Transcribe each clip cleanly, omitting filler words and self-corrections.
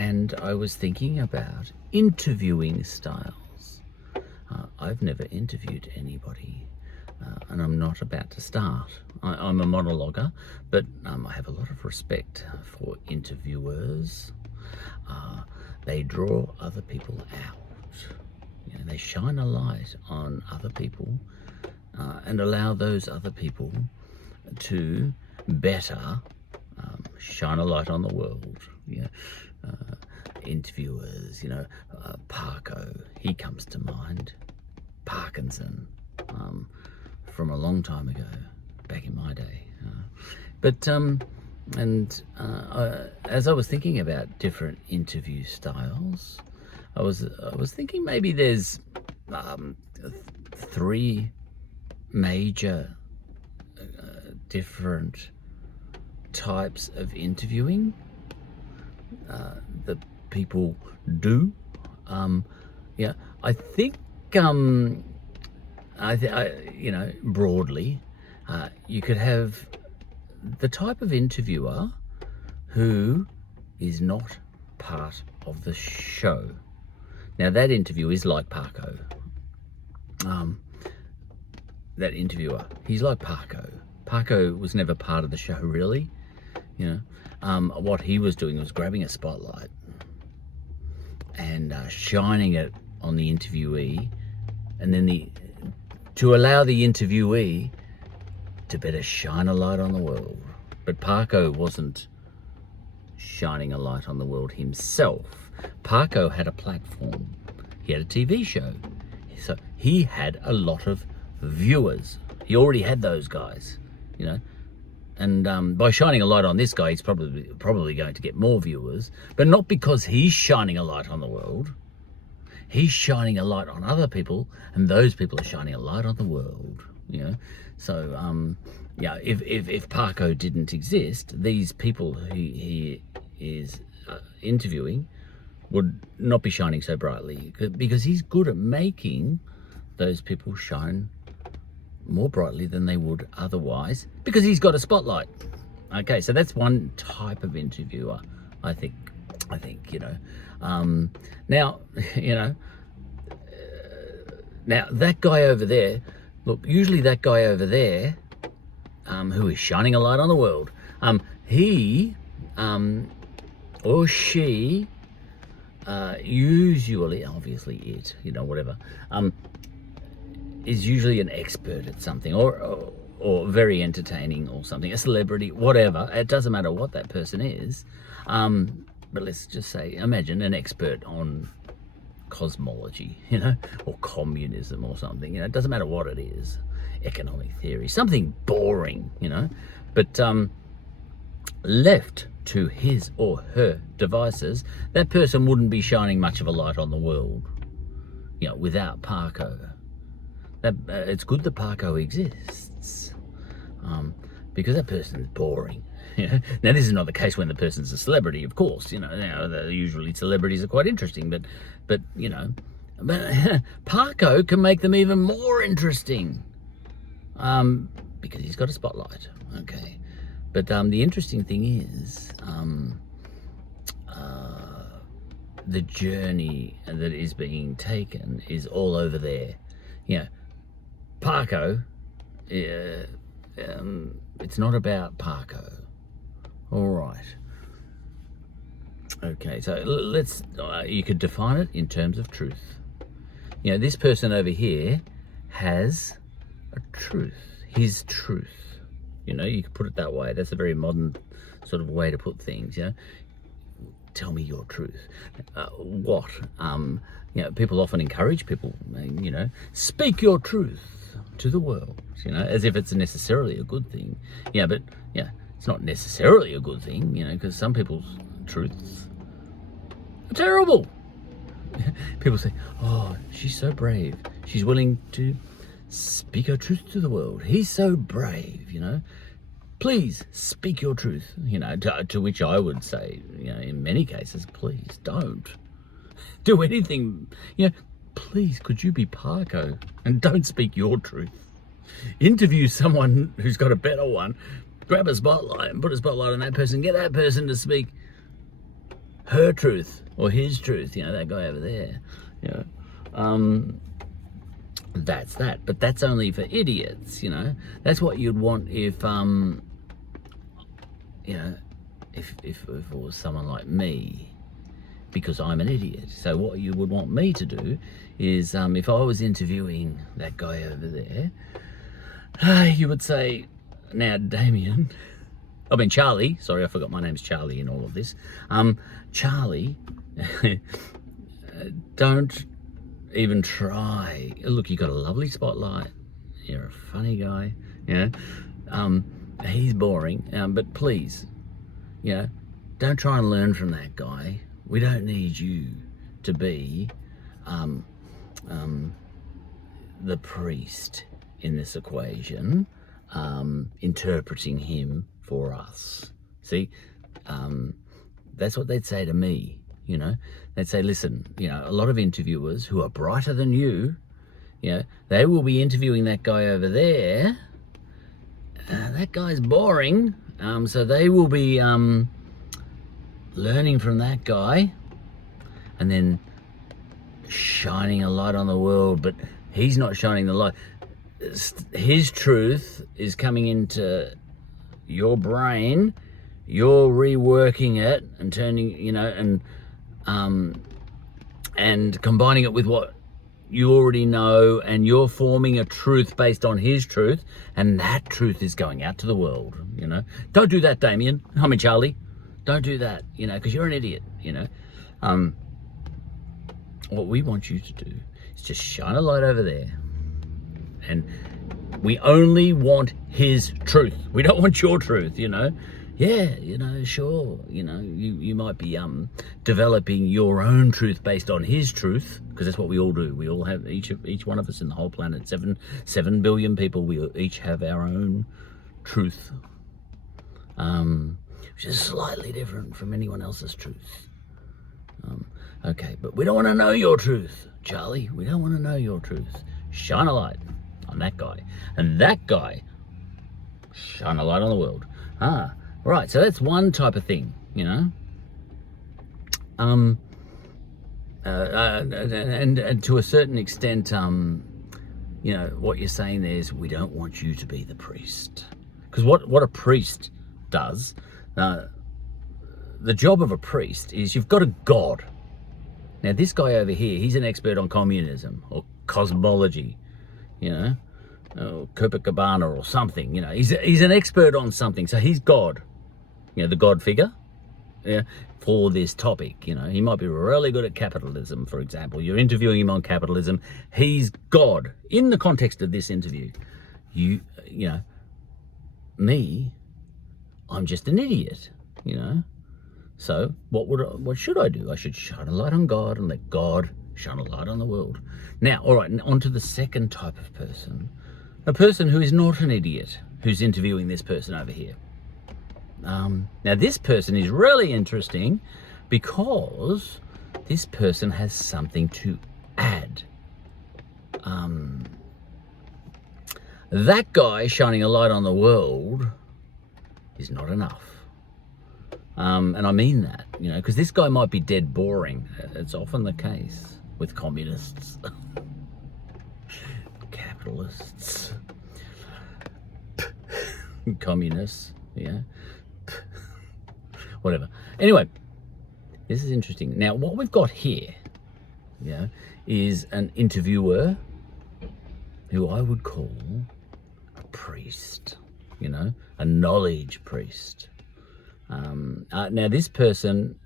and I was thinking about interviewing styles. I've never interviewed anybody, and I'm not about to start. I'm a monologuer, but I have a lot of respect for interviewers. They draw other people out. They shine a light on other people and allow those other people to better shine a light on the world. Interviewers, Parko, he comes to mind. Parkinson, from a long time ago, back in my day. As I was thinking about different interview styles, I was thinking maybe there's three major different types of interviewing that people do. I think broadly, you could have the type of interviewer who is not part of the show. Now that interview is like Parko. That interviewer, he's like Parko. Parko was never part of the show, really. What he was doing was grabbing a spotlight and shining it on the interviewee, and then to allow the interviewee to better shine a light on the world. But Parko wasn't shining a light on the world himself. Parko had a platform. He had a TV show. So he had a lot of viewers. He already had those guys, And by shining a light on this guy, he's probably going to get more viewers, but not because he's shining a light on the world. He's shining a light on other people, and those people are shining a light on the world. So if Parko didn't exist, these people he is interviewing would not be shining so brightly, because he's good at making those people shine more brightly than they would otherwise, because he's got a spotlight. Okay, so that's one type of interviewer, I think. Now that guy over there, look, usually that guy over there, who is shining a light on the world, he or she, usually, obviously it, whatever, is usually an expert at something, or very entertaining or something, a celebrity, whatever. It doesn't matter what that person is. But let's just say, imagine an expert on cosmology, or communism or something. It doesn't matter what it is, economic theory, something boring, But left to his or her devices, that person wouldn't be shining much of a light on the world, without Parko. It's good that Parko exists, because that person's boring. Now, this is not the case when the person's a celebrity, of course. Usually celebrities are quite interesting, but Parko can make them even more interesting, because he's got a spotlight. Okay, but the interesting thing is the journey that is being taken is all over there. Parko, it's not about Parko. All right. Okay, so let's, you could define it in terms of truth. This person over here has a truth, his truth. You could put it that way. That's a very modern sort of way to put things, Tell me your truth. What? People often encourage people, speak your truth to the world, as if it's necessarily a good thing. But it's not necessarily a good thing, because some people's truths are terrible. People say, oh, she's so brave. She's willing to speak her truth to the world. He's so brave, Please speak your truth, to which I would say, in many cases, please don't do anything. Please, could you be Parko and don't speak your truth? Interview someone who's got a better one. Grab a spotlight and put a spotlight on that person. Get that person to speak her truth or his truth, that guy over there, that's that. But that's only for idiots, That's what you'd want if, if it was someone like me, because I'm an idiot. So what you would want me to do is, if I was interviewing that guy over there, you would say, now, Damien, Charlie, sorry, I forgot my name's Charlie in all of this. Charlie, don't even try. Look, you got a lovely spotlight. You're a funny guy, he's boring, but please, don't try and learn from that guy. We don't need you to be the priest in this equation, interpreting him for us. See, that's what they'd say to me, They'd say, listen, a lot of interviewers who are brighter than you, they will be interviewing that guy over there. That guy's boring, so they will be learning from that guy and then shining a light on the world, but he's not shining the light. His truth is coming into your brain, you're reworking it and turning, and combining it with what you already know, and you're forming a truth based on his truth, and that truth is going out to the world, Don't do that, Damien. Charlie. Don't do that, because you're an idiot, What we want you to do is just shine a light over there, and we only want his truth. We don't want your truth, Yeah, sure, you might be developing your own truth based on his truth, because that's what we all do. We all have, each one of us in the whole planet, 7 billion people, we each have our own truth, which is slightly different from anyone else's truth. Okay, but we don't want to know your truth, Charlie. We don't want to know your truth. Shine a light on that guy, and that guy shine a light on the world. Right, so that's one type of thing, and to a certain extent, what you're saying there is, we don't want you to be the priest, because what a priest does, the job of a priest is, you've got a god. Now, this guy over here, he's an expert on communism or cosmology, or Copacabana or something, he's an expert on something, so he's God, the God figure, for this topic, he might be really good at capitalism, for example. You're interviewing him on capitalism, he's God in the context of this interview. Me, I'm just an idiot, So what should I do? I should shine a light on God and let God shine a light on the world. Now, all right, on to the second type of person, a person who is not an idiot, who's interviewing this person over here. Now, this person is really interesting because this person has something to add. That guy shining a light on the world is not enough. And I mean that, because this guy might be dead boring. It's often the case with communists, capitalists, communists, whatever. Anyway, this is interesting. Now, what we've got here, is an interviewer who I would call a priest, a knowledge priest. Now, this person,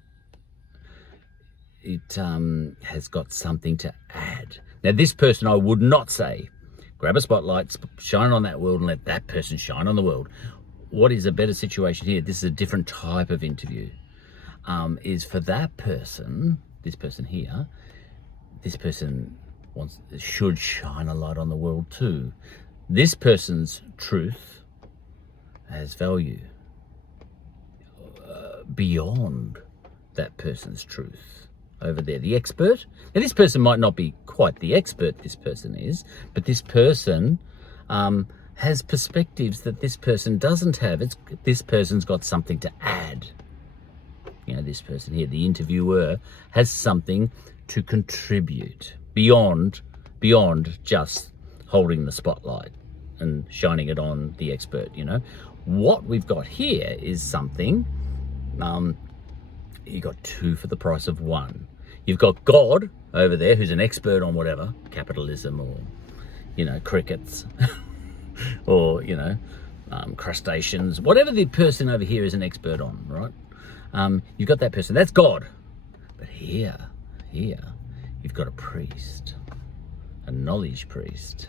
has got something to add. Now, this person, I would not say, grab a spotlight, shine on that world, and let that person shine on the world. What is a better situation here? This is a different type of interview. Is for that person, this person here, this person should shine a light on the world too. This person's truth has value beyond that person's truth over there. The expert, now this person might not be quite the expert this person is, but this person has perspectives that this person doesn't have. This person's got something to add. you know, this person here, the interviewer, has something to contribute beyond just holding the spotlight and shining it on the expert, you know. What we've got here is something, you got two for the price of one. You've got God over there, who's an expert on whatever, capitalism or, you know, crickets, or, you know, crustaceans, whatever the person over here is an expert on, right? You've got that person, that's God. But here, you've got a priest, a knowledge priest.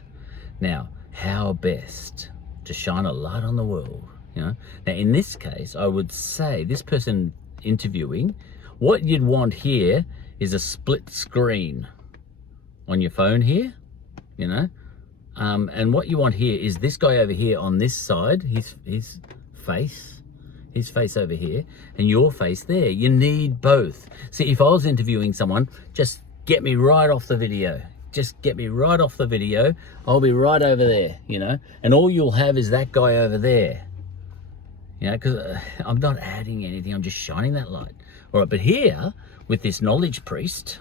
Now, how best to shine a light on the world, you know? Now, in this case, I would say this person interviewing, what you'd want here is a split screen on your phone here, you know? And what you want here is this guy over here on this side, his face over here, and your face there. You need both. See, if I was interviewing someone, just get me right off the video. Just get me right off the video. I'll be right over there, you know, and all you'll have is that guy over there. You know, because I'm not adding anything, I'm just shining that light. All right, but here, with this knowledge priest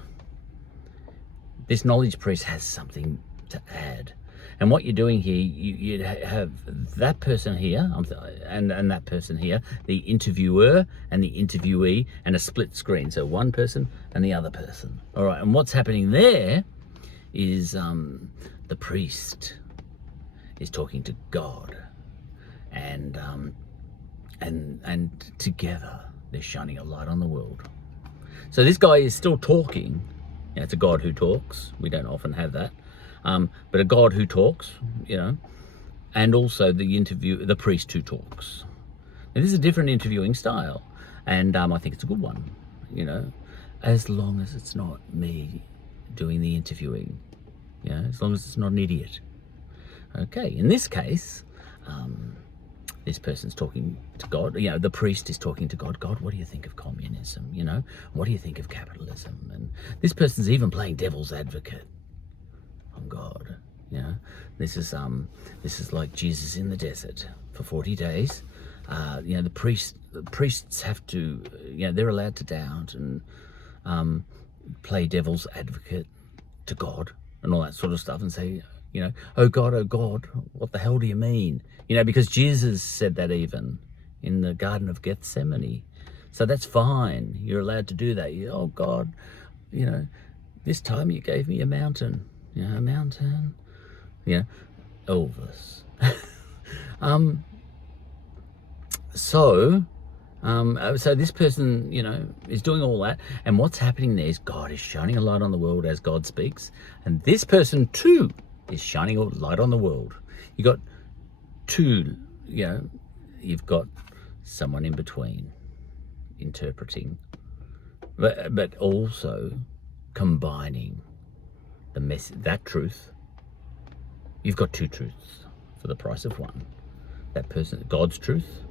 has something to add. And what you're doing here, you have that person here, and that person here, the interviewer and the interviewee, and a split screen. So one person and the other person. All right, and what's happening there is the priest is talking to God, and together they're shining a light on the world. So this guy is still talking. You know, it's a God who talks. We don't often have that. But a God who talks, you know, and also the priest who talks. Now, this is a different interviewing style, and I think it's a good one, you know, as long as it's not me doing the interviewing, you know, as long as it's not an idiot. Okay, in this case, this person's talking to God, you know, the priest is talking to God. God, what do you think of communism, you know? What do you think of capitalism? And this person's even playing devil's advocate on God, you know. This is like Jesus in the desert for 40 days. You know, the priests have to, you know, they're allowed to doubt and play devil's advocate to God and all that sort of stuff, and say, you know, oh God, what the hell do you mean? You know, because Jesus said that even in the Garden of Gethsemane. So that's fine. You're allowed to do that. Oh God, you know, this time you gave me a mountain. You know, a mountain. You know, Elvis. So this person, you know, is doing all that, and what's happening there is God is shining a light on the world as God speaks, and this person too is shining a light on the world. You got two, you know, you've got someone in between interpreting, but also combining that truth. You've got two truths for the price of one. That person, God's truth,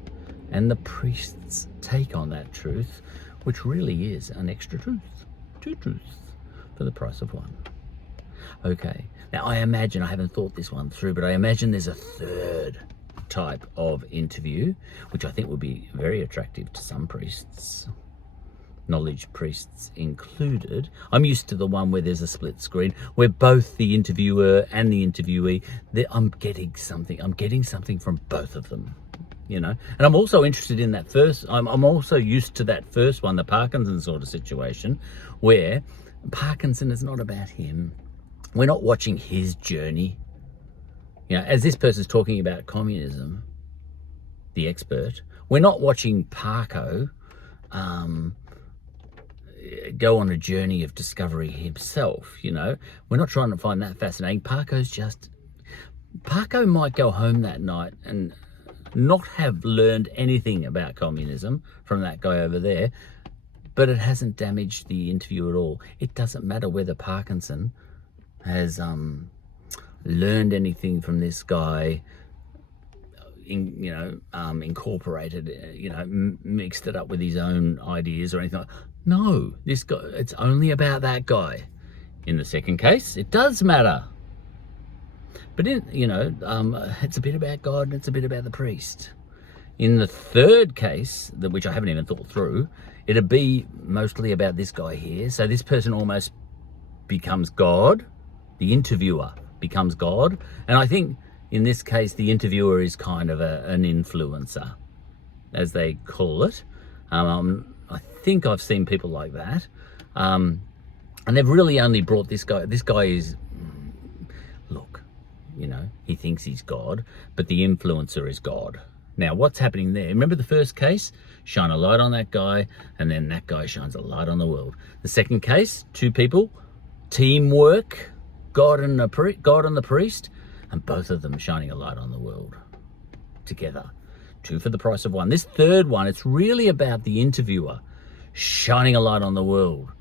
and the priest's take on that truth, which really is an extra truth. Two truths for the price of one. Okay, now I imagine, I haven't thought this one through, but I imagine there's a third type of interview, which I think would be very attractive to some priests, knowledge priests included. I'm used to the one where there's a split screen, where both the interviewer and the interviewee, I'm getting something from both of them, you know. And I'm also interested in that first, I'm also used to that first one, the Parkinson sort of situation, where Parkinson is not about him. We're not watching his journey. You know, as this person's talking about communism, the expert, we're not watching Parko go on a journey of discovery himself, you know. We're not trying to find that fascinating. Parko might go home that night and not have learned anything about communism from that guy over there, but it hasn't damaged the interview at all. It doesn't matter whether Parkinson has learned anything from this guy, incorporated, mixed it up with his own ideas or anything like that. No, this guy, it's only about that guy. In the second case, it does matter. But it's a bit about God and it's a bit about the priest. In the third case, which I haven't even thought through, it'd be mostly about this guy here. So this person almost becomes God. The interviewer becomes God. And I think in this case, the interviewer is kind of an influencer, as they call it. I think I've seen people like that. And they've really only brought this guy. This guy is, look, you know, he thinks he's God, but the influencer is God. Now, what's happening there? Remember the first case? Shine a light on that guy, and then that guy shines a light on the world. The second case, two people, teamwork, God and the priest, and both of them shining a light on the world together. Two for the price of one. This third one, it's really about the interviewer shining a light on the world.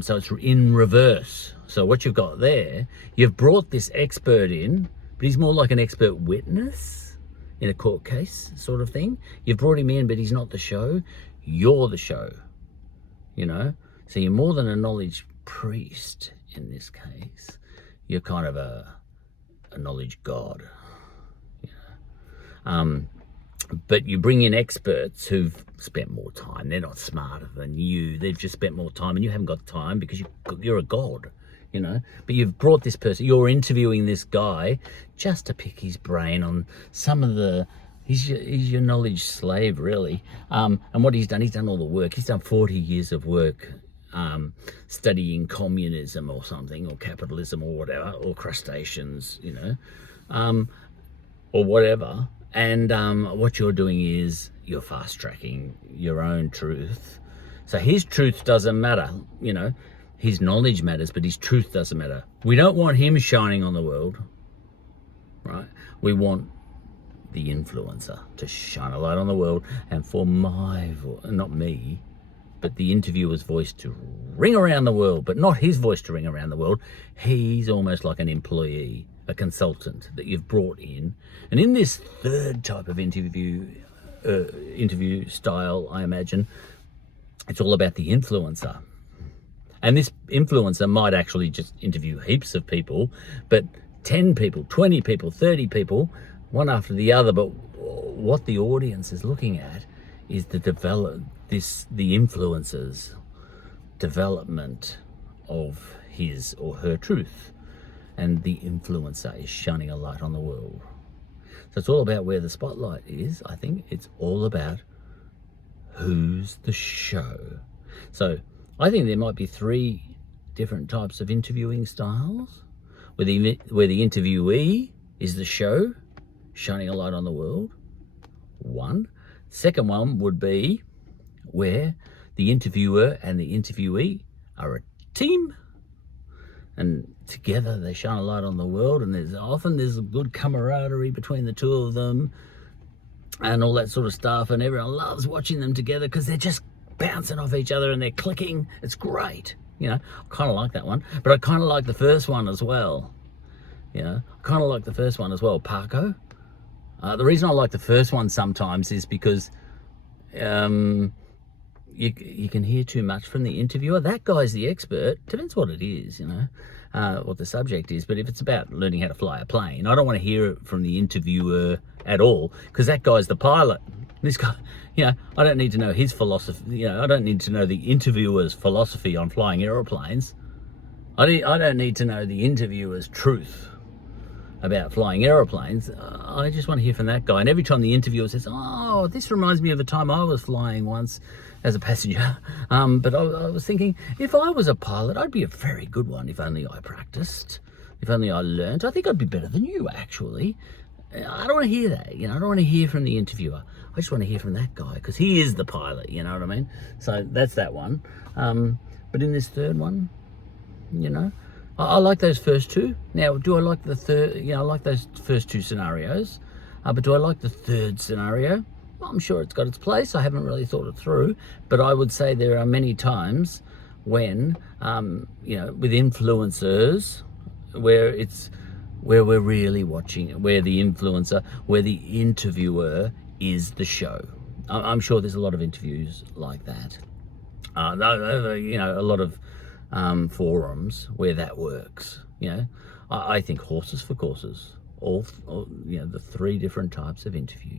So it's in reverse. So what you've got there, you've brought this expert in, but he's more like an expert witness in a court case sort of thing. You've brought him in, but he's not the show. You're the show, you know? So you're more than a knowledge priest in this case. You're kind of a knowledge god, you know? But you bring in experts who've spent more time. They're not smarter than you. They've just spent more time, and you haven't got time because you're a god, you know. But you've brought this person. You're interviewing this guy just to pick his brain on some of the. He's your knowledge slave, really. And what he's done all the work. He's done 40 years of work studying communism or something, or capitalism or whatever, or crustaceans, you know, or whatever. And what you're doing is you're fast-tracking your own truth. So his truth doesn't matter, you know. His knowledge matters, but his truth doesn't matter. We don't want him shining on the world, right? We want the influencer to shine a light on the world, and for my voice, not me, but the interviewer's voice to ring around the world, but not his voice to ring around the world. He's almost like an employee, a consultant that you've brought in. And in this third type of interview style, I imagine, it's all about the influencer. And this influencer might actually just interview heaps of people, but 10 people, 20 people, 30 people, one after the other. But what the audience is looking at is the influencer's development of his or her truth. And the influencer is shining a light on the world. So it's all about where the spotlight is, I think. It's all about who's the show. So I think there might be 3 different types of interviewing styles, where the interviewee is the show, shining a light on the world. One. Second one would be where the interviewer and the interviewee are a team, and together they shine a light on the world, and there's a good camaraderie between the two of them and all that sort of stuff, and everyone loves watching them together because they're just bouncing off each other and they're clicking. It's great, you know. I kind of like that one, but I kind of like the first one as well, you know. I kind of like the first one as well, Paco. The reason I like the first one sometimes is because you can hear too much from the interviewer. That guy's the expert. Depends what it is, you know, what the subject is. But if it's about learning how to fly a plane, I don't want to hear it from the interviewer at all, because that guy's the pilot. This guy, you know, I don't need to know his philosophy. You know, I don't need to know the interviewer's philosophy on flying aeroplanes. I don't need to know the interviewer's truth about flying aeroplanes. I just want to hear from that guy. And every time the interviewer says, oh, this reminds me of a time I was flying once as a passenger. But I was thinking, if I was a pilot, I'd be a very good one if only I practiced, if only I learned. I think I'd be better than you, actually. I don't want to hear that, you know. I don't want to hear from the interviewer. I just want to hear from that guy, because he is the pilot, you know what I mean? So that's that one. But in this third one, you know, I like those first two. Now, do I like the third? You know, I like those first two scenarios. But do I like the third scenario? Well, I'm sure it's got its place. I haven't really thought it through. But I would say there are many times when, you know, with influencers, where we're really watching, where the interviewer is the show. I'm sure there's a lot of interviews like that. You know, a lot of forums where that works. You know, I think horses for courses. All you know, the 3 different types of interview.